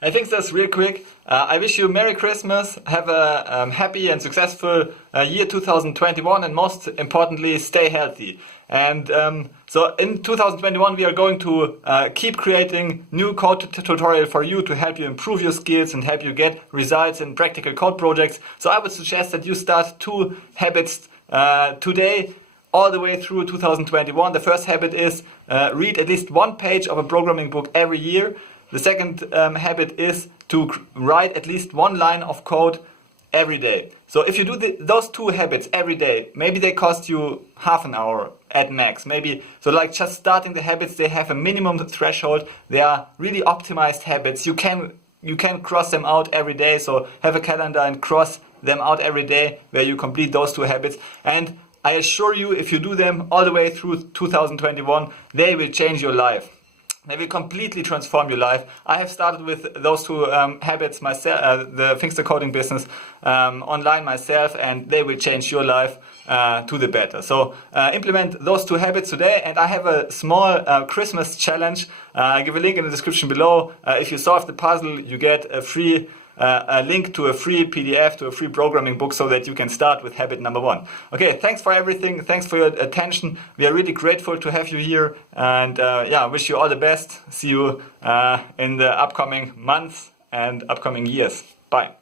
I think that's real quick. I wish you Merry Christmas, have a happy and successful year 2021, and most importantly, stay healthy. And so in 2021, we are going to keep creating new code tutorial for you to help you improve your skills and help you get results in practical code projects. So I would suggest that you start 2 habits today, all the way through 2021. The first habit is read at least 1 page of a programming book every year. The second habit is to write at least 1 line of code every day. So if you do those 2 habits every day, maybe they cost you half an hour at max. Maybe so, like just starting the habits, they have a minimum threshold. They are really optimized habits. You can cross them out every day. So have a calendar and cross them out every day where you complete those 2 habits. And I assure you, if you do them all the way through 2021, they will change your life. They will completely transform your life. I have started with those 2 habits myself, the Finxter coding business online myself, and they will change your life to the better. So implement those 2 habits today, and I have a small Christmas challenge. I'll give a link in the description below. If you solve the puzzle, you get a link to a free PDF, to a free programming book, so that you can start with habit number 1. Okay, thanks for everything. Thanks for your attention. We are really grateful to have you here, and wish you all the best. See you in the upcoming months and upcoming years. Bye.